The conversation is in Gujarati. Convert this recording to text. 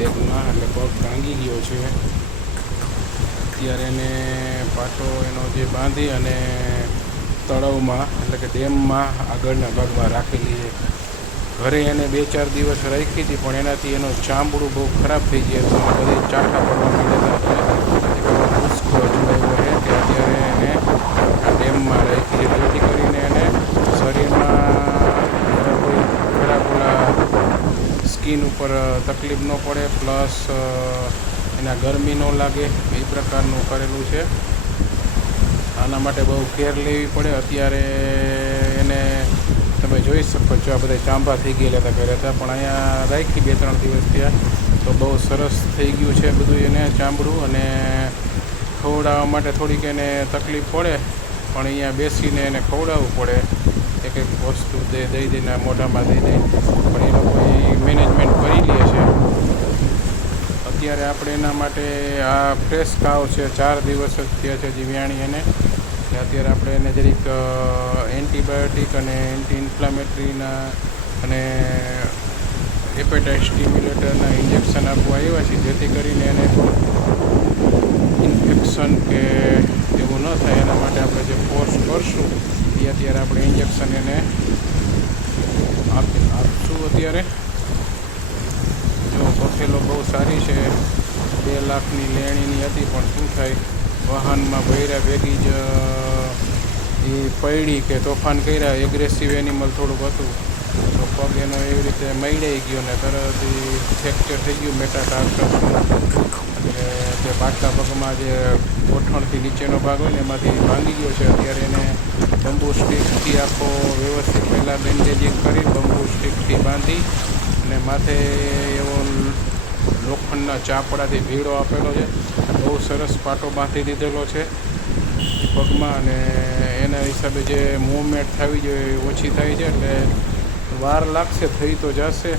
લેગમાં, એટલે પગ ભાંગી ગયો છે. અત્યારે એને પાટો એનો જે બાંધી અને તળાવમાં એટલે કે ડેમમાં આગળના ભાગમાં રાખેલી છે. ઘરે એને 2-4 દિવસ રાખી હતી, પણ એનાથી એનો ચામડું બહુ ખરાબ થઈ ગયું હતું અને બધે ચાઠા પડવા માંડ્યા હતા. નુસ્ખો અજમાવ્યો છે કે અત્યારે એને આ ડેમમાં રાખી છે, જેથી કરીને એને શરીરમાં કોઈ ખરાબ સ્કિન ઉપર તકલીફ ન પડે, પ્લસ એના ગરમી ન લાગે, એ પ્રકારનું કરેલું છે. આના માટે બહુ કેર લેવી પડે. અત્યારે એને તમે જોઈ શકો છો, આ બધા ચાંબા થઈ ગયેલા હતા ઘરે હતા, પણ અહીંયા રાખી 2-3 દિવસ થયા તો બહુ સરસ થઈ ગયું છે બધું એને ચામડું. અને ખવડાવવા માટે થોડીક એને તકલીફ પડે, પણ અહીંયા બેસીને એને ખવડાવવું પડે, એક વસ્તુ દઈ દઈને મોઢામાં દઈ દે, પણ એ લોકો મેનેજમેન્ટ કરી લે છે. અત્યારે આપણે એના માટે આ ફ્રેશ કાવ છે, 4 દિવસ જ થયા છે જીવ્યાણી એને. અત્યારે આપણે એને જરીક એન્ટીબાયોટિક અને એન્ટી ઇન્ફ્લામેટરીના અને એપેટાઇટ સ્ટિમ્યુલેટરના ઇન્જેક્શન આપવા આવ્યા છે, જેથી કરીને એને ઇન્ફેક્શન કે એવું ન થાય એના માટે આપણે જે ફોર્સ કરશું એ અત્યારે આપણે ઇન્જેક્શન એને આપશું. અત્યારે જો બફેલો બહુ સારી છે, 2 લાખની લેણીની હતી, પણ શું થાય વાહનમાં ભર્યા ભેગી જ એ પડી કે તોફાન કર્યા, એગ્રેસિવ એનિમલ થોડુંક હતું, તો પગ એનો એવી રીતે મૈડાઈ ગયો ને તરત ફ્રેક્ચર થઈ ગયું મેટાટાર્સસનું. એટલે જે પાછલા પગમાં જે ગોઠણથી નીચેનો ભાગ હોય ને એમાંથી ભાંગી ગયો છે. અત્યારે એને બંબુ સ્ટિકથી આખો વ્યવસ્થિત પહેલાં બેન્ડેજિંગ કરી બંબુ સ્ટિકથી બાંધી અને માથે એવો લોખંડના ચાપડાથી ભીડો આપેલો છે. બહુ સરસ પાટો બાંધી દીધેલો છે પગમાં, અને એના હિસાબે જે મૂવમેન્ટ થવી જોઈએ ઓછી થાય છે, એટલે વાર લાગશે, થઈ તો જશે.